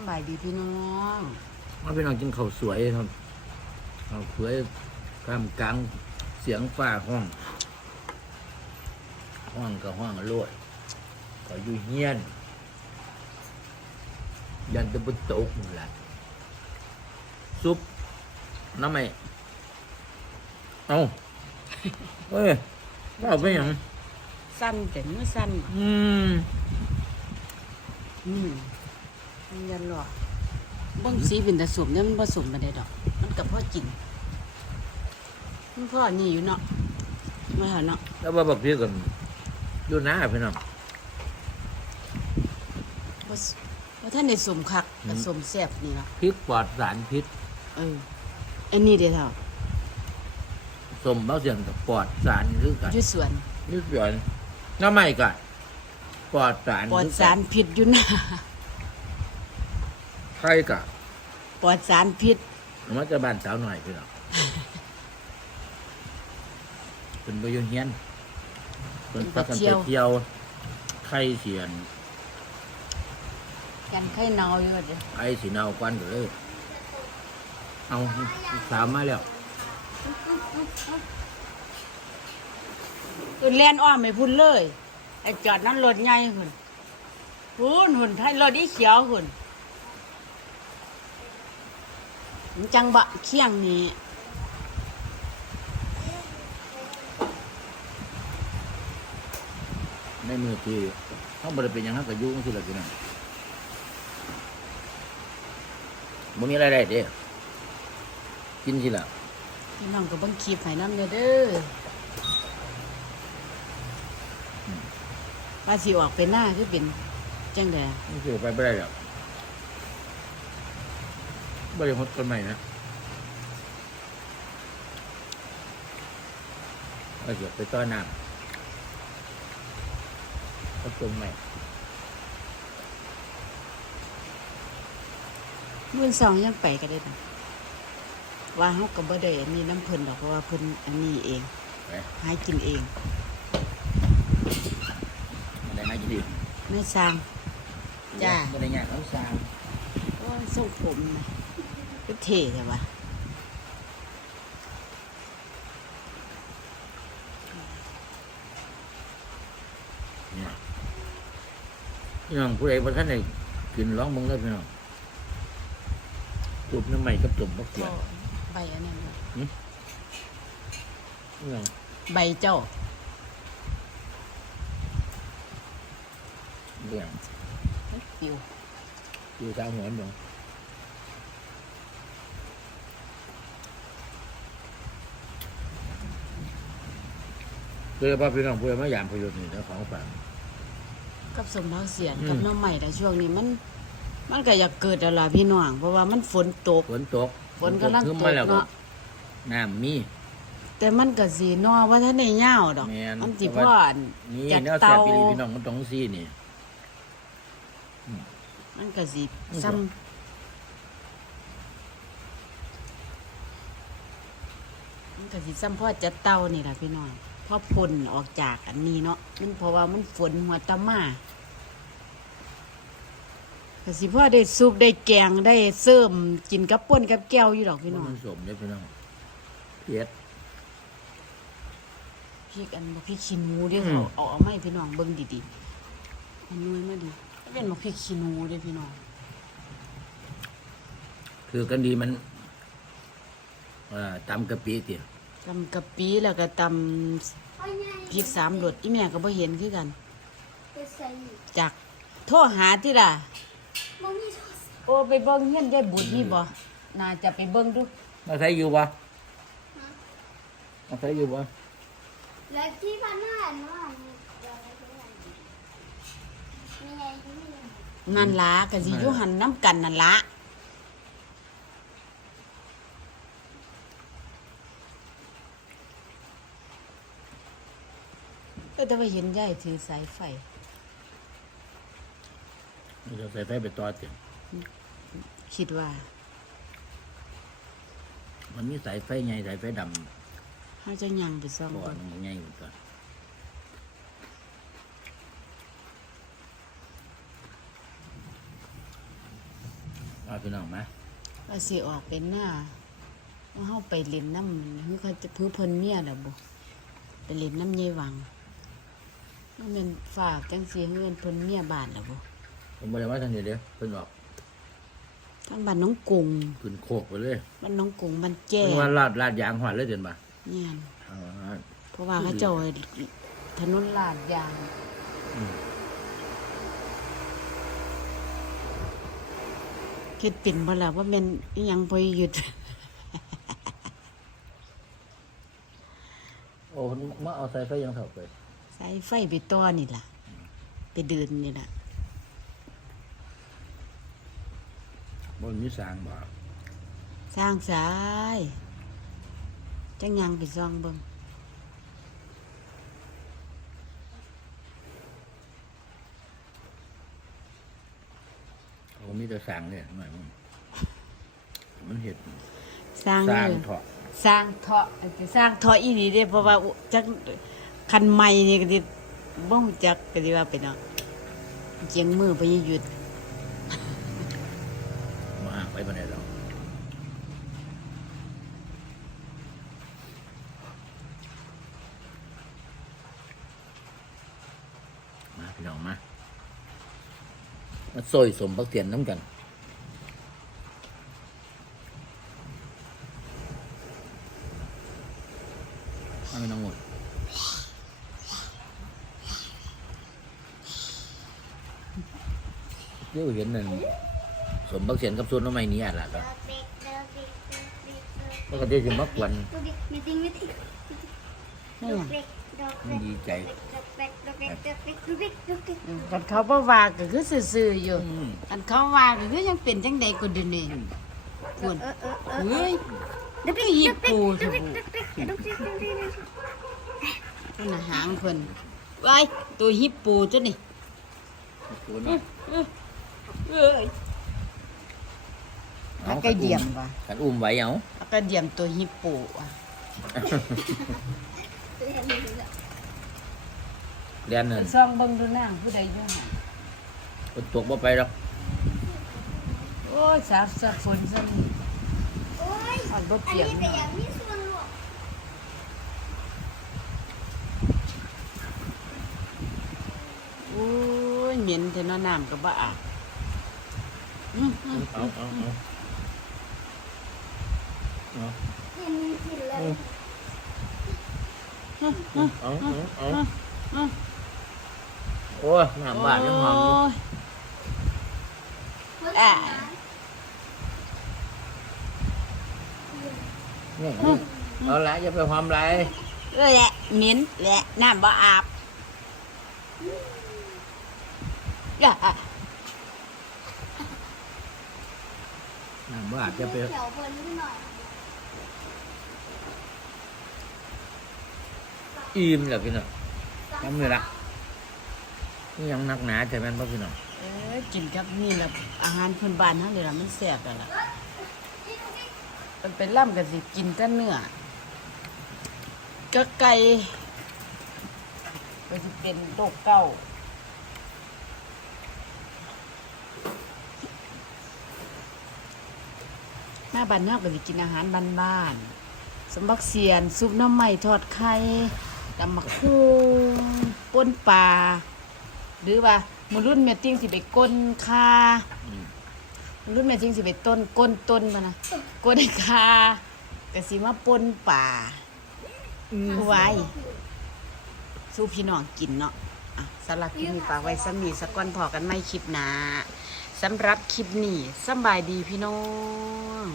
ำบายดีพี่น้องมาพี่น้องกินข้าวสวยครับข้าวสวยกลางกลางเสียงฟ้าห้อง ห้องกับห้องโลดก็อยู่เฮียน ยันตะบุตกนั่นแหละซุปน้ำไม่เอาเอ้ยว่าไปหยังสั้นแต่เมื่อสั้นอืมอืมมัน ยันหรอกเบิ่งสีเป็นตะสมเนี่ยมันผสมมาได้ดอก มันกับพ่อจินมันพ่อนี่อยู่เนาะไม่เหรอเนาะแล้วว่าบักพี่กันอยู่หน้าพี่น้องบ่สว่าท่านได้สมคักผสมแซ่บนี่ล่ะพริกปลอดสารพิษเอออันนี้เด้อเท่าสมเบาเสียงกับปลอดสารคือกันอยู่สวนนี่สวนน้ำไม่กันปลอดสารปลอดสารพิษอยู่นะ ใครกะปลอดสารพิษมันจะบ้านสาวหน่อยพี่น้องเป็นประโยชน์เฮียนเป็นพักกันไปเที่ยวไข่เสียนกันไข่เนาอยู่เด้อไอ้สีเนาควันก็เลยเอาสามมาแล้วคือแล่นอ้อมไม่พุ่นเลยไอ้จอดนั้นรถใหญ่หุ่นหุ่นหุ่นไทยรถอีเขียวหุ่นมัน จังบะเคียงนี่ในมือคือเขาบริเป็นหยังเขาก็อยุ่งสิละพี่น้องมันมีอะไรได้เด้กินสิละพี่น้องก็เบังคลิปให้น้ำเด้อเด้ออว่าสิออกไปหน้าคือเป็นจังไดนี่คือไปไม่ได้หรอก บริหดต้นใหม่นะเอาเดี๋ยวไปต้อนน้ำก็ต้นใหม่มื้อสองยังไปก็ได้นะว่าเฮาก็บ่ได้อันนี้น้ำเพิ่นดอกเพราะว่าเพิ่นอันนี้เองไปหากินเองมาได้ให้ดีไม่สร้าง จ้า มาได้งานเขาสร้างโอ้ยทรงผมนะ ก็เท่แต่ว่าเนี่ยพี่น้องผู้ใดพอท่านได้กินร้องมึงเลยพี่น้องจุบน้ำใหม่กับจุ่มมะเขือใบอันนั้นน่ะพี่น้องใบเจ้าเรื่องปิวอยู่ทางหัวหนู เจอพ่อพี่น้องผู้ใดมาหยามประโยชน์นี่แล้วของฝากกับสมพักเสียนอืมกับน้องใหม่แต่ช่วงนี้มัน มันก็อยากเกิดอะไรพี่น้องเพราะว่ามันฝนตก ฝนตกฝนกำลังขึ้นตมากแล้วก็เนาะน้ำมีแต่มันก็สีนอว่าท่านในเงาวดอกแม่นมันสิเพราะพ่อว่าอันนี่จากแนวแสบเตาปีรีพี่น้องมันต้องซี่นี่มันก็สีอืมซ้ำมันก็สีซ้ำพ่อจัดเตานี่แหละพี่น้อง พ่อพ่นออกจากอันนี้เนาะมันเพราะว่ามันฝนหัวตะมาก็สิพ่อได้ซุปได้แกงได้เสริมกินกับป่นกับแก้วอยู่ดอกพี่น้องมันสมเนี่ยพี่น้องเพียดพริกอันบักพริกขี้หนูเด้ออืเขามเอาเอาไมาให้พี่น้องเบิ่งดีๆอันนู้นมาดิเป็นบักพริกขี้หนูเด้อพี่น้องคือกันดีมันเอ่อตำกะปิเตี๋ย ตำกะปิแล้วก็ตำพริกสามรสอีแม่ก็บ่เห็นคือกันไปใส่จากโทรหาที่ล่ะบ่มีโทรศัพท์โอ้ไปเบิ่งเฮียนได้บุญนี่บ่น่าจะไปเบิ่งดูมาใช้อยู่ปะมาใช้อยู่ปะและที่บ้านหน้าเนาะมีอะไรก็ได้มีอะไรที่ไม่ได้นั่นล่ะก็สิอยู่หันน้ำกันนั่นล่ะ ก็แต่ว่าเห็นยายถือสายไฟนี่จะใส่ไฟไปต่อเตี๋ยคิดว่ามันมีสายไฟใหญ่สายไฟดเขาจะยังไปซ่อมำก่อก่อนนมันใหญ่กว่าก่อนมาพี่น้องมาว่าสิออกเป็นหน้าว่าเฮาไปเล่นน้ำคือเขาจะพื้เพิ่นเมียดอกบ่ไปเล่นน้ำยายหวัง มันเป็นฝากจังซี่เฮือนเพิ่นเมียบ้านดอกบ่ผมบ่ได้ว่าทันทีเด้อเพิ่นบอกทางบ้านน้องกุงขึ้นโคกไปเลยบ้านน้องกุงบ้านแจ้เพิ่นว่าลาดลาดยางหอดเลยเดินบ่าเนี่ยอ๋อเพราะว่าเขาเจ้าให้ถนนลาดยางอืมคิดเป็นบ่ล่ะว่าแม่นอิหยังบ่หยุด โอ้เพิ่นมาเอาใส่ไฟยังเถาไป สายไฟไปต่อนี่ล่ะ ไปเดินนี่ล่ะบ่มีสร้างบ่สร้างสายจังยังไปซองเบิ่งโอ้มีแต่สร้างเนี่ยหน่อยมันมันเห็ดสร้างสร้างเลยเถาะสร้างเถาะจะสร้างเถาะอีนี่เด้เพราะว่าอุจัก คันใหม่นี่ก็สิบ่ฮู้จักก็สิว่าไปเนาะเจียงมือไปหยุดมาไปบ่ได้แล้วมาพี่น้องมามาซอยสมบักเตียนน้ำกัน ที่ยวเห็นนั่นสมบักเสียนกับส่วนน้ำไม้นี้อะล่ะครัก็เดี๋ยวจะมากวนมันดีใจกันเขาบ่ว่าก็คือซื่อๆอยู่กันเขาว่าก็คือยังเป็นจังใดก็เดีนี้คุณเฮ้ยนี่เป็นหีปูถูกคุหางคนไว้ตัวฮิปโปตัวนี่ ตัวน้อยเอ้ยอาไก่เดียมว่ะกันอุ้มไว้เอาอาไก่เดียมตัวฮิปโปว่ะเรียนนั่นไปซ่องเบิ่งดูนางผู้ใดอยู่หั่นฝนตกบ่ไปหรอกโอ้ยสาดสาดฝนซะนี่โอ้ยอ่อนบ่อันเปียกนี้ก็เนาะอยากมีส่วนร่วมโอ้ยเหม็นแต่เนาะน้ำก็บ่อาบอืมอืม เอาเอาเอาเอาเห็นมีกลิ่นเลยอืมอืมเอาเอาเอาอืมโอ้ยน้ำบาดยังหอมอยู่โอ้ยอะนี่เอาละอย่าไปหอมไรเอ้ยแหละเหม็นแหละน้ำบ่อาบอะ น้ำบาดจะไปเขียวเพิ่นนิดหน่อยอิ่มแล้วพี่น้องทำนี่ละนี่ยังหนักหนาใช่ไหมนบ่พี่น้องเอ้ยกินกับนี่แหละอาหารพื้นบ้านเฮานี่ล่ะมันแซ่บแล้วล่ะมันเป็นล่ำก็สิกินแต่เนื้อก็ไก่ก็สิเป็นโรคเก้า หน้าบ้านเฮาก็สิกินอาหารบ้านๆสมบักเสียนซุปหน้ำใหม่ทอดไข่ตำมะคุงป่นปลาหรือว่ามื้อรุ่นแม่ติ้งสิไปก้นคาอืมมื้อรุ่นแม่ติ้งสิไปต้นก้นต้นมานะก้นคาก็สิมาป่นป่าไว้สู้พี่น้องกินเนาะอะสำหรับคลิปนี้ฝากไว้สำนีสักก่อนพอกันไม่คลิปหนา สำหรับคลิปนี้สบายดีพี่น้อง